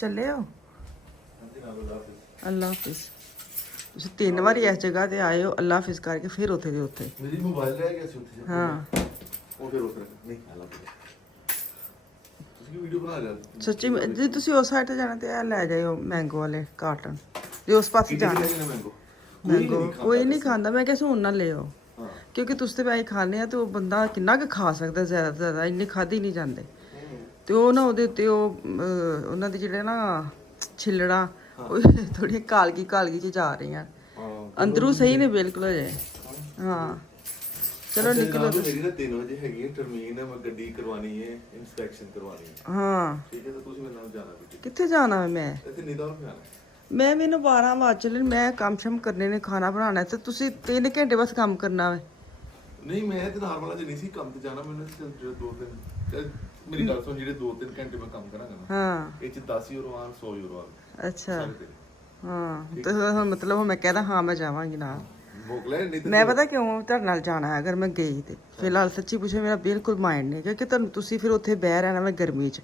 ਚੱਲੇ ਹੋ? ਅੱਲਾ ਹਾਫਿਜ਼। ਤੁਸੀਂ 3 ਵਾਰੀ ਇਸ ਜਗ੍ਹਾ ਤੇ ਆਏ ਹੋ, ਅੱਲਾ ਹਾਫਿਜ਼ ਕਰਕੇ ਫਿਰ ਉੱਥੇ ਦੇ ਉੱਥੇ। ਮੇਰੀ ਮੋਬਾਈਲ ਰਹਿ ਗਿਆ ਸੀ ਉੱਥੇ। ਹਾਂ ਉਹ ਫਿਰ ਉੱਥੇ ਨਹੀਂ ਅੱਲਾ ਤੁਸੀਂ ਵੀਡੀਓ ਬਣਾ ਲਿਆ ਸੱਚੀ ਜੇ ਤੁਸੀਂ ਉਸ ਸਾਈਡ ਤੇ ਜਾਣਾ ਤੇ ਇਹ ਲੈ ਜਾਇਓ ਮੈਂਗੋ ਵਾਲੇ ਕਾਰਟਨ, ਜੇ ਉਸ ਪਾਸੇ ਜਾਣਾ। ਮੈਂਗੋ ਕੋਈ ਨਹੀਂ ਖਾਂਦਾ, ਮੈਂ ਕਿਹਾ ਹੁਣ ਨਾ ਲਿਓ ਕਿਉਂਕਿ ਤੁਸੀਂ ਤੇ ਵੈਸੇ ਖਾਣੇ ਆ ਤੇ ਉਹ ਬੰਦਾ ਕਿੰਨਾ ਕੁ ਖਾ ਸਕਦਾ, ਜ਼ਿਆਦਾ ਤੋਂ ਜ਼ਿਆਦਾ ਇੰਨੇ ਖਾਧੇ ਨਹੀਂ ਜਾਂਦੇ। ਤੇ ਉਹ ਨਾ ਉਹਦੇ ਉੱਤੇ ਉਹ ਉਹਨਾਂ ਦੇ ਜਿਹੜੇ ਨਾ ਛਿੱਲੜਾਂ ਉਹ ਥੋੜ੍ਹੀਆਂ ਕਾਲਗੀ ਚ ਜਾ ਰਹੀਆਂ, ਅੰਦਰੋਂ ਸਹੀ ਨੇ ਬਿਲਕੁਲ ਅਜੇ। ਹਾਂ ਚਲੋ ਨਿਕਲੋ। ਮੇਰੀ ਨਾ 3 ਵਜੇ ਹੈਗੀ ਹੈ ਟਰਮੀਨ ਹੈ, ਮੈਂ ਗੱਡੀ ਕਰਵਾਣੀ ਹੈ, ਇਨਸਪੈਕਸ਼ਨ ਕਰਵਾਣੀ ਹੈ। ਹਾਂ ਠੀਕ ਹੈ, ਤਾਂ ਤੁਸੀਂ ਮੇਰੇ ਨਾਲ ਜਾਣਾ ਵੀ ਕਿੱਥੇ ਜਾਣਾ ਮੈਂ? ਇੱਥੇ ਨਿਦਾਰ ਜਾਣਾ। ਮੈਨੂੰ 12 ਵਜ ਚੱਲੇ, ਮੈਂ ਕੰਮ ਸ਼ਮ ਕਰਨੇ ਨੇ, ਖਾਣਾ ਬਣਾਉਣਾ ਤੇ ਤੁਸੀਂ 3 ਘੰਟੇ ਬਸ ਕੰਮ ਕਰਨਾ ਵੇ। ਨਹੀਂ ਮੈਂ ਤੇ ਨਾਰਮਲ ਅਜੇ ਨਹੀਂ ਸੀ ਕੰਮ ਤੇ ਜਾਣਾ, ਮੈਨੂੰ ਜਿਹੜੇ 2-3 ਮੇਰੀ ਗੱਲ ਸੁਣ, ਜਿਹੜੇ 2-3 ਘੰਟੇ ਮੈਂ ਕੰਮ ਕਰਾਂਗਾ ਨਾ, ਹਾਂ ਇਹ ਚ 10 ਯੂਰੋ ਆਣ 100 ਯੂਰੋ ਆਣ। ਅੱਛਾ ਹਾਂ ਤੇ ਹੁਣ ਮਤਲਬ ਮੈਂ ਕਹਿੰਦਾ ਹਾਂ ਮੈਂ ਜਾਵਾਂਗੀ ਨਾਲ। ਨਹੀਂ ਮੈਂ ਪਤਾ ਕਿਉਂ ਤੁਹਾਡੇ ਨਾਲ ਜਾਣਾ ਹੈ, ਅਗਰ ਮੈਂ ਗਈ ਤੇ ਫਿਲਹਾਲ ਸੱਚੀ ਪੁੱਛੋ ਮੇਰਾ ਬਿਲਕੁਲ ਮਾਈਂਡ ਨਹੀਂ, ਕਿਉਂਕਿ ਤੁਹਾਨੂੰ ਤੁਸੀਂ ਫਿਰ ਉੱਥੇ ਬਹਿ ਰਹਿਣਾ ਮੈਂ ਗਰਮੀ 'ਚ,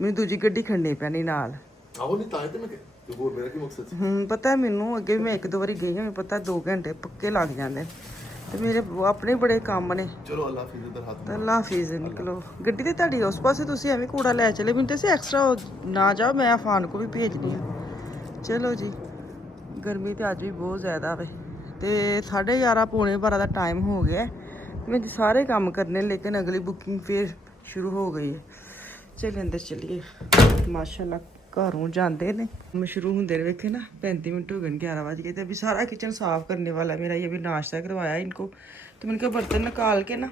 ਮੈਨੂੰ ਦੂਜੀ ਗੱਡੀ ਖੜਨੀ ਪੈਣੀ ਨਾਲ। ਆਹੋ ਨਹੀਂ ਤਾਂ ਤੇ ਮੈਂ ਕਿ ਹੋਰ ਮੇਰਾ ਕੀ ਮਕਸਦ ਸੀ। ਪਤਾ ਮੈਨੂੰ ਅੱਗੇ ਵੀ ਮੈਂ 1-2 ਵਾਰੀ ਗਈ ਹਾਂ, ਮੈਨੂੰ ਪਤਾ 2 ਘੰਟੇ ਪੱਕੇ ਲੱਗ ਜਾਂਦੇ ਤੇ ਮੇਰੇ ਆਪਣੇ ਬੜੇ ਕੰਮ ਨੇ। ਚਲੋ ਅੱਲਾ ਹਾਫਿਜ਼ ਇਧਰ ਹੱਥ ਤਾਂ ਅੱਲਾ ਹਾਫਿਜ਼। ਨਿਕਲੋ ਗੱਡੀ ਤੇ ਤੁਹਾਡੀ ਉਸ ਪਾਸੇ, ਤੁਸੀਂ ਐਵੇਂ ਕੂੜਾ ਲੈ ਚਲੇ, ਮੈਨੂੰ ਤੇ ਸੀ ਐਕਸਟਰਾ ਨਾ ਜਾਓ, ਮੈਂ ਆਫਾਨ ਕੋ ਵੀ ਭੇਜਦੀ ਹਾਂ। ਚਲੋ ਜੀ ਗਰਮੀ ਤੇ ਅੱਜ ਵੀ ਬਹੁਤ ਜ਼ਿਆਦਾ ਵੇ ਤੇ 11:30 ਪੌਣੇ 12 ਦਾ ਟਾਈਮ ਹੋ ਗਿਆ। ਮੈਂ ਸਾਰੇ ਕੰਮ ਕਰਨੇ ਲੇਕਿਨ ਅਗਲੀ ਬੁਕਿੰਗ ਫਿਰ ਸ਼ੁਰੂ ਹੋ ਗਈ ਹੈ। ਚਲ ਅੰਦਰ ਚਲੀਏ। ਮਾਸ਼ਾਅੱਲਾ ਘਰੋਂ ਜਾਂਦੇ ਨੇ ਸ਼ੁਰੂ ਹੁੰਦੇ ਨੇ, ਵੇਖੇ ना 35 मिनट हो गए, 11 बज गए। तो अभी सारा किचन साफ़ करने वाला मेरा, ये अभी नाश्ता करवाया इनको, तो मैंने कहा बर्तन निकाल के ना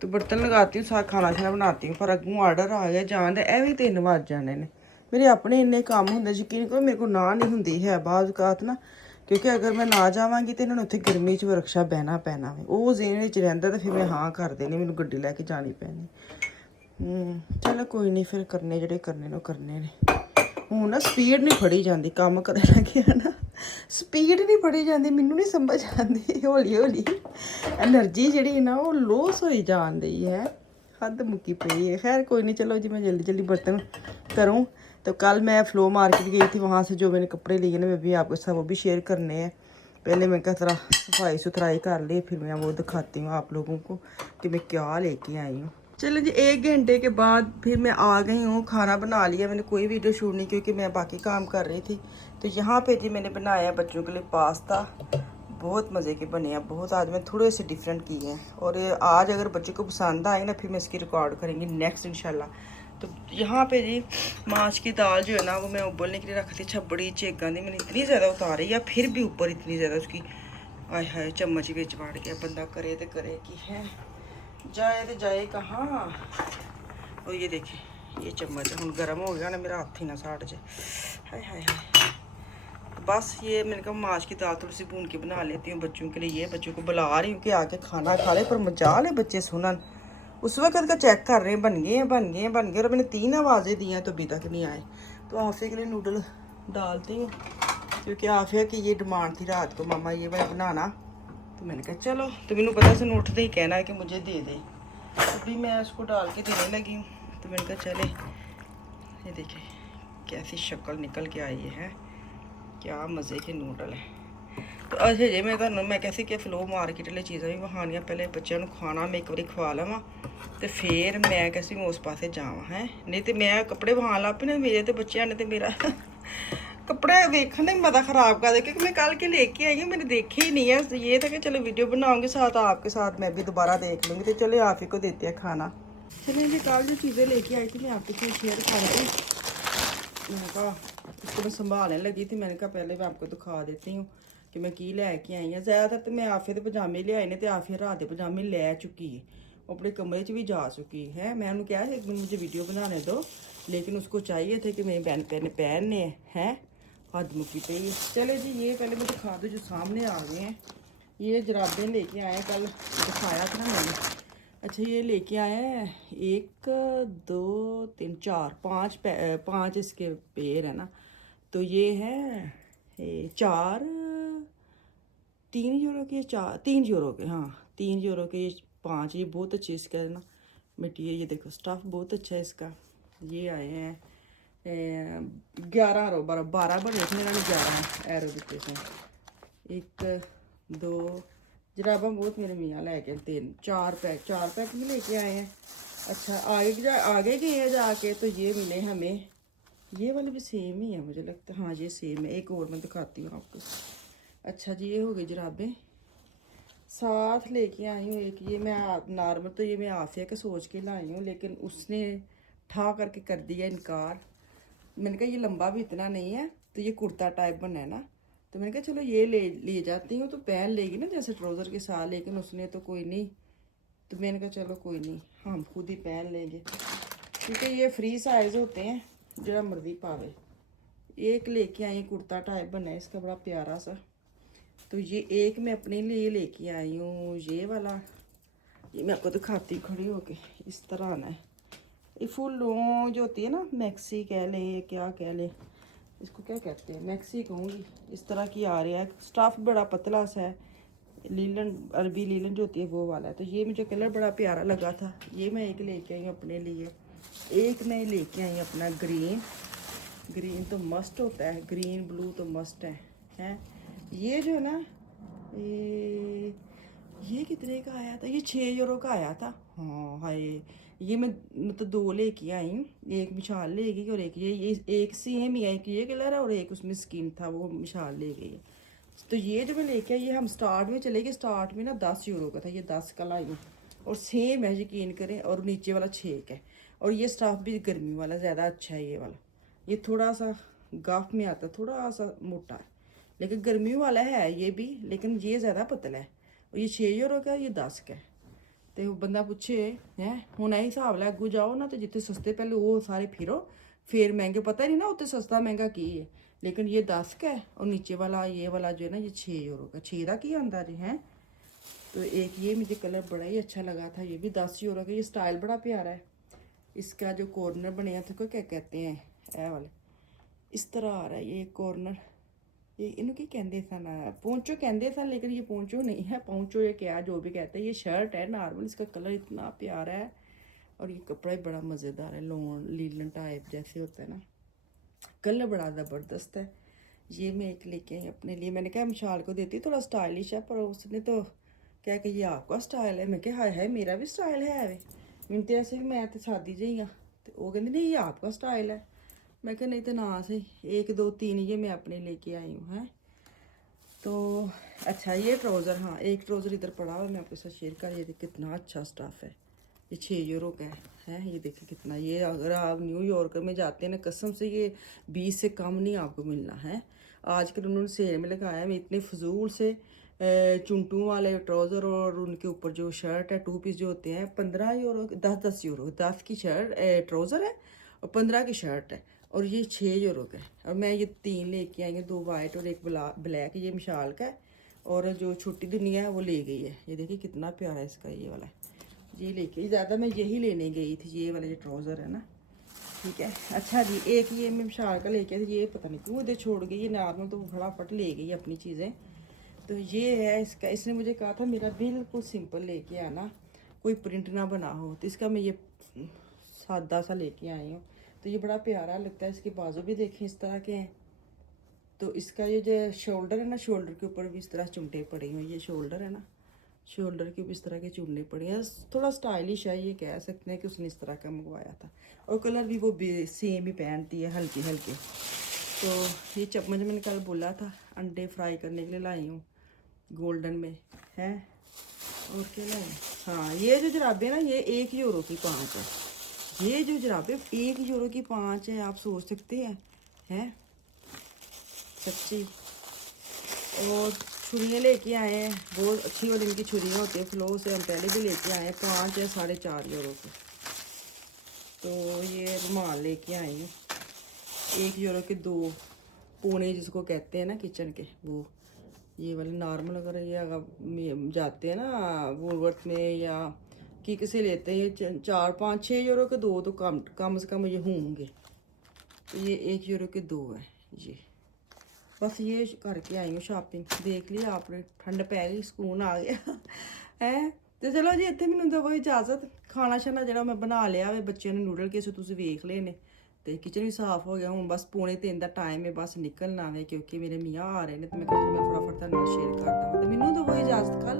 तो बर्तन लगाती हूँ, सारा खाना शाना बनाती हूँ। पर अगों आर्डर आ गया जान दे, ਇਹ ਵੀ 3 ਵਜ जाने ने। मेरे अपने इन्ने काम होंगे, यकीन करो मेरे को ना नहीं होंगी है बाज़ औकात ना, क्योंकि अगर मैं ना जावांगी तो इन्होंने उत्थे गर्मी च रक्षा बहना पैना वे, वो जेहन च रहिंदा तो फिर मैं हाँ कर देनी, मैनूं गड्डी लैके जानी पैनी। चलो कोई नहीं, फिर करने जेह्ड़े करने ने करने ने। ਹੁਣ ਨਾ ਸਪੀਡ ਨਹੀਂ ਫੜੀ ਜਾਂਦੀ, ਕੰਮ ਕਰਨ ਲੱਗਿਆ ਨਾ ਸਪੀਡ ਨਹੀਂ ਫੜੀ ਜਾਂਦੀ, ਮੈਨੂੰ ਨਹੀਂ ਸਮਝ ਆਉਂਦੀ। ਹੌਲੀ ਹੌਲੀ ਐਨਰਜੀ ਜਿਹੜੀ ਨਾ ਉਹ ਲੋਸ ਹੋਈ ਜਾਂਦੀ ਹੈ, ਹੱਦ ਮੁੱਕੀ ਪਈ है। खैर कोई नहीं, चलो जी मैं जल्दी जल्दी बर्तन करूँ। तो कल मैं फ्लो मार्केट गई थी, वहाँ से जो मैंने कपड़े लिए ना मैं भी आपके साथ वो भी शेयर करने हैं। पहले मैं कहा थोड़ा सफाई सुथराई कर ली, फिर मैं वो दिखाती हूँ आप लोगों को कि मैं क्या लेके आई हूँ। चलो जी 1 घंटे के बाद फिर मैं आ गई हूँ, खाना बना लिया मैंने, कोई वीडियो शूट नहीं क्योंकि मैं बाकी काम कर रही थी। तो यहाँ पे जी मैंने बनाया बच्चों के लिए पास्ता, बहुत मज़े के बने हैं, बहुत। आज मैं थोड़े से डिफरेंट किए हैं और आज अगर बच्चों को पसंद आए ना फिर मैं इसकी रिकॉर्ड करेंगी नेक्स्ट इंशाल्लाह। तो यहाँ पे जी माश की दाल जो है ना वो मैं उबलने के लिए रख दी, छबड़ी चेगा दी मैंने इतनी ज़्यादा उतारी है, फिर भी ऊपर इतनी ज़्यादा उसकी आय हाय चम्मच बिच बढ़ गया। बंदा करे तो करे कि है, जाए तो जाए कहाँ। और ये देखिए ये चम्मच हम गर्म हो गया ना, मेरा हाथ ही ना साड़ जाए। हाय हाय हाय। तो बस ये मैंने कहा माश की दाल थोड़ी सी भून के बना लेती हूँ बच्चों के लिए। ये बच्चों को बुला रही हूँ कि आके खाना खा ले, पर मजाल है बच्चे सुनन। उस वक्त का चेक कर रहे हैं बन गए हैं बन गए हैं बन गए, और मैंने 3 आवाज़ें दी हैं तो अभी तक नहीं आए। तो आफिया के लिए नूडल डालती हूँ क्योंकि आफिया की ये डिमांड थी रात को, मामा ये भाई बनाना। तो मैंने कहा चलो, तो मैंने पता से उठते ही कहना है कि मुझे दे दे, अभी मैं उसको डाल के देने लगी हूँ। तो मैंने कहा चले, ये देखिए कैसी शक्ल निकल के आई है, क्या मज़े के नूडल है। तो अच्छा जी मैं कैसी कि फ्लो मार्केट वाली चीज़ा भी विखानियाँ, पहले बच्चों को खाना मैं एक बार खवा लवा तो फिर मैं कैसी मैं उस पासे जावा है, नहीं तो मैं कपड़े वहा ला पे ना मेरे तो बच्चों ने तो मेरा कपड़े देखने में मता ख़राब कर दे, क्योंकि मैं कल के लेके आई हूँ, मैंने देखे ही नहीं है। ये था कि चलो वीडियो बनाऊंगी साथ आपके साथ, मैं भी दोबारा देख लूँगी। तो चले आप ही को देते हैं खाना। चलिए जी कल जो चीज़ें लेके आई थी मैं आपके साथ शेयर करूँगी। मैंने कहा इसको मैं संभालने लगी थी, मैंने कहा पहले मैं आपको दिखा देती हूँ कि मैं की लैके आई हूँ। ज़्यादातर तो मैं आफिया के पजामे ले आए ने, तो आफिया रात के पजामे लै चुकी है, अपने कमरे च भी जा चुकी है। मैं उन्होंने कहा एक दिन मुझे वीडियो बनाने दो, लेकिन उसको चाहिए थे कि मेरे पहनने हैं, हद मुक्की पे। चले जी ये पहले मैं दिखा दूँ जो सामने आ गए हैं। ये जराबें लेके आए हैं, कल दिखाया था ना मैंने। अच्छा ये लेके आए हैं 1 2 3 4 5 इसके पेयर है ना। तो ये है 3 यूरो के, 3 यूरो के, हाँ 3 यूरो के ये 5। ये बहुत अच्छी इसका है ना मटीरियल, ये देखो स्टफ़ बहुत अच्छा है इसका। ये आए हैं 11 रो 12 बने थे, इन्होंने 11 एरो दिते थे। 1 2 जराबां बहुत मेरे मियाँ लेके 3 4 पैक भी लेके आए हैं। अच्छा आगे गए हैं जाके तो ये मिले हमें, ये वाले भी सेम ही है मुझे लगता है, हाँ ये सेम है। एक और मैं दिखाती हूँ आपको। अच्छा जी, ये हो गई जराबें। साथ लेके आई हूँ एक, ये मैं नॉर्मल तो ये मैं आफिया के सोच के लाई हूँ, लेकिन उसने ठा करके कर दिया इनकार। मैंने कहा ये लंबा भी इतना नहीं है, तो ये कुर्ता टाइप बना है ना, तो मैंने कहा चलो ये ले जाती हूँ, तो पहन लेगी ना जैसे ट्राउज़र के साथ। लेकिन उसने तो कोई नहीं, तो मैंने कहा चलो कोई नहीं, हम खुद ही पहन लेंगे, क्योंकि ये फ्री साइज़ होते हैं, जरा मर्जी पावे। एक लेके आई कुर्ता टाइप बना है इसका, बड़ा प्यारा सा। तो ये एक मैं अपने लिए लेके आई हूँ, ये वाला। ये मैं आपको दिखाती हूँ खड़ी होके, इस तरह आना है। ये फुल लॉन्ग जो होती है ना, मैक्सी कह लें या क्या कह लें, इसको क्या कहते हैं, मैक्सी कहूँगी। इस तरह की आ रही है, स्टफ बड़ा पतला सा है, लीलन अरबी लीलन जो होती है वो वाला है। तो ये मुझे कलर बड़ा प्यारा लगा था, ये मैं एक लेके आई हूँ अपने लिए। एक मैं लेके आई अपना ग्रीन तो मस्ट होता है, ग्रीन ब्लू तो मस्ट है, हैं। ये जो है ना, ये कितने का आया था, ये 6 यूरो का आया था। हाँ हाय, ये मैं मतलब 2 लेके आई हूँ, एक मिशाल ले गई और एक ये एक सेम ही है, एक ये कलर है और एक उसमें स्किन था, वो मिशाल ले गई है। तो ये जो मैं लेके आई, ये हम स्टार्ट में चले गए, स्टार्ट में ना 10 यूरो का था, ये 10 का लाई हूँ। और सेम है, यकीन करें, और नीचे वाला 6 का है। और ये स्टाफ भी गर्मी वाला ज़्यादा अच्छा है ये वाला। ये थोड़ा सा गाफ में आता है, थोड़ा सा मोटा है, लेकिन गर्मी वाला है ये भी, लेकिन ये ज़्यादा पतला है। और ये 6 यूरो का, ये 10 का है। तो बंदा पूछे है हूँ यही हिसाब लै अगू जाओ ना, तो जितने सस्ते पहले वो सारे फिरो, फिर महंगे पता नहीं ना उत्ते सस्ता महंगा की है। लेकिन ये 10 का है, और नीचे वाला ये वाला जो है ना, ये 6 यूरो का, 6 का की आंदा जी है। तो एक ये मुझे कलर बड़ा ही अच्छा लगा था, ये भी 10 यूरो का। ये स्टाइल बड़ा प्यारा है, इसका जो कॉर्नर बने थे, को क्या कहते हैं, ए वाले इस तरह आ रहा है ये कॉर्नर। ये इन्हों की कहते सन, पोंचो कहते सन, लेकिन ये पोंचो नहीं है, पोंचो ये क्या जो भी कहते हैं। ये शर्ट है नॉर्मल, इसका कलर इतना प्यारा है, और ये कपड़ा ही बड़ा मज़ेदार है, लॉन लीलन टाइप जैसे होता है ना, कलर बड़ा ज़बरदस्त है। ये मैं एक लेके आई अपने लिए, मैंने कहा मिशाल को देती, थोड़ा स्टाइलिश है, पर उसने तो क्या कि ये आपका स्टाइल है। मैं क्या हाय हाय मेरा भी स्टाइल है वे, मैं तो ऐसे मैं तो शादी जी हाँ, तो वो कहते नहीं ये आपका स्टाइल है। मैं क्या नहीं तो ना सही, 1 2 3 ये मैं अपने लेके आई हूँ हैं। तो अच्छा ये ट्राउज़र, हाँ एक ट्राउज़र इधर पड़ा हुआ, मैं आपके साथ शेयर कर। ये देखिए कितना अच्छा स्टफ़ है, ये 6 यूरो का है। ये देखिए कितना, ये अगर आप न्यूयॉर्क में जाते हैं ना, कसम से ये 20 से कम नहीं आपको मिलना है। आजकल उन्होंने सेल में लगाया है, मैं इतने फजूल से चुंटू वाले ट्राउज़र और उनके ऊपर जो शर्ट है 2 पीस जो होते हैं, 15 यूरो 10 यूरो, 10 की शर्ट ट्राउज़र है और 15 की शर्ट है, और ये 6 यूरो का है। और मैं ये 3 लेके आई हूँ, 2 वाइट और एक ब्लैक, ये मिशाल का है। और जो छोटी दुनिया है वो ले गई है। ये देखिए कितना प्यारा है इसका ये वाला, ये लेके ज़्यादा मैं यही लेने गई थी, ये वाला जो ट्राउज़र है ना, ठीक है। अच्छा जी, एक ये मैं मिशाल का लेके आई थी, ये पता नहीं क्यों इधर छोड़ गई, ये नॉर्मल तो फटाफट ले गई अपनी चीज़ें। तो ये है इसका, इसने मुझे कहा था मेरा बिल्कुल सिंपल लेके आना, कोई प्रिंट ना बना हो, तो इसका मैं ये सादा सा लेके आई हूँ। तो ये बड़ा प्यारा लगता है, इसके बाजू भी देखें इस तरह के हैं। तो इसका ये जो शोल्डर है ना, शोल्डर के ऊपर भी इस तरह चुमटे पड़े हुए, ये शोल्डर है ना, शोल्डर के ऊपर इस तरह के चुनने पड़े हैं। थोड़ा स्टाइलिश है, ये कह सकते हैं कि उसने इस तरह का मंगवाया था। और कलर भी वो सेम ही पहनती है, हल्के हल्के। तो ये चम्मच मैंने कल बोला था अंडे फ्राई करने के लिए लाई हूँ, गोल्डन में है। और क्या लाए, हाँ ये जो जराबें ना, ये 1 यूरो की 5 है। ये जो जराबें 1 यूरो की 5 है, आप सोच सकते हैं सच्ची। और छुरियाँ लेके आए हैं, बहुत अच्छी वाली इनकी छुरियाँ होती है, फ्लो से हम पहले भी लेके आए हैं, 5 है 4.5 यूरो की। तो ये रुमाल लेके आई हूँ, 1 यूरो के 2 पूने जिसको कहते हैं ना किचन के, वो ये वाले नॉर्मल। अगर ये अगर जाते हैं ना वूलवर्थ में या किक से लेते हैं, ये 4 5 6 यूरो के 2 तो कम से कम ये होंगे। तो ये 1 यूरो के 2 है ये। बस ये करके आई हूँ शॉपिंग, देख लिया आपने, ठंड पै गई, सुकून आ गया है। तो चलो जी, इतने मैंने दो इजाजत, खाना शाना जरा मैं बना लिया वे, बच्चों ने नूडल किस तुम वेख ले ने, ਤੇ ਕਿਚਨ ਵੀ ਸਾਫ਼ ਹੋ ਗਿਆ। ਹੁਣ ਬਸ 2:45 ਦਾ ਟਾਈਮ ਹੈ, ਬਸ ਨਿਕਲਣਾ ਵੇ ਕਿਉਂਕਿ ਮੇਰੇ ਮੀਆਂ ਆ ਰਹੇ ਨੇ ਤੇ ਮੈਂ ਕਿਹਾ ਚਲੋ ਮੈਂ ਫਟਾਫਟ ਤੁਹਾਡੇ ਨਾਲ ਸ਼ੇਅਰ ਕਰਦਾ ਹਾਂ। ਤੇ ਮੈਨੂੰ ਤਾਂ ਕੋਈ ਇਜਾਜ਼ਤ ਕੱਲ